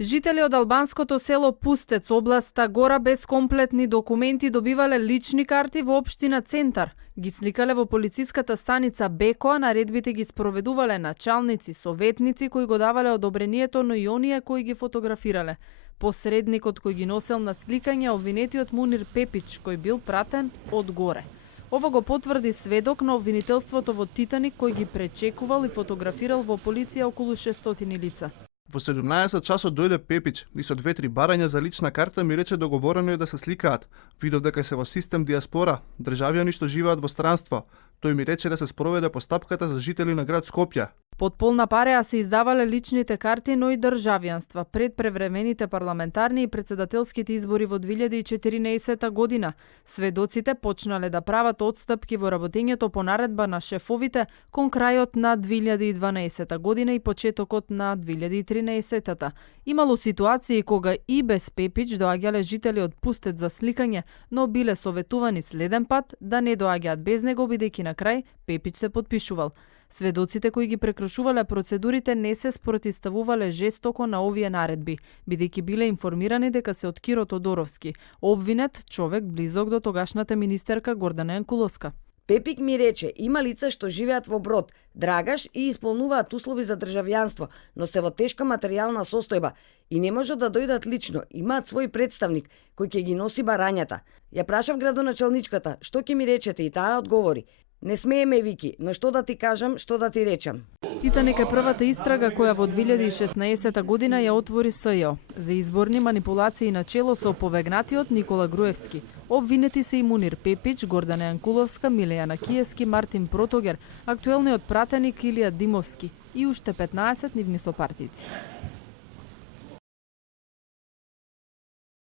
Жители од албанското село Пустец, областа Гора, без комплетни документи добивале лични карти во општина Центар. Ги сликале во полициската станица Беко, а наредбите ги спроведувале началници, советници кои го давале одобрението, но и оние кои ги фотографирале. Посредникот кој ги носел на сликање обвинетиот Мунир Пепич, кој бил пратен од горе. Ово го потврди сведок на обвинителството во Титаник, кој ги пречекувал и фотографирал во полиција околу 600 лица. Во 17 часот дојде Пепич и со 2-3 барања за лична карта ми рече договорено е да се сликаат. Видов дека се во систем диаспора, државјани што живеат во странство. Тој ми рече да се спроведе постапката за жители на град Скопје. Под полна пареа се издавале личните карти, но и државјанства пред превремените парламентарни и председателските избори во 2014 година. Сведоците почнале да прават отстапки во работењето по наредба на шефовите кон крајот на 2012 година и почетокот на 2013. Имало ситуации кога и без Пепич доаѓале жители од Пустец за сликање, но биле советувани следен пат да не доаѓаат без него, бидејќи на крај Пепич се потпишувал. Сведоците кои ги прекршувале процедурите не се спротивставувале жестоко на овие наредби, бидејќи биле информирани дека се од Киро Тодоровски, обвинет човек близок до тогашната министерка Гордана Јанкуловска. Пепик ми рече, има лица што живеат во Брод, Драгаш и исполнуваат услови за државјанство, но се во тешка материјална состојба и не можат да дојдат лично, имаат свој представник кој ќе ги носи барањата. Ја прашав градоначалничката, што ќе ми речете и таа одговори: не смее ме, Вики, но што да ти кажам, што да ти речам. Титаник е првата истрага која во 2016 година ја отвори СЈО за изборни манипулации на чело со повегнатиот Никола Груевски. Обвинети се и Мунир Пепич, Гордана Јанкуловска, Милејана Киевски, Мартин Протогер, актуелниот пратеник Илија Димовски и уште 15 нивни сопартици.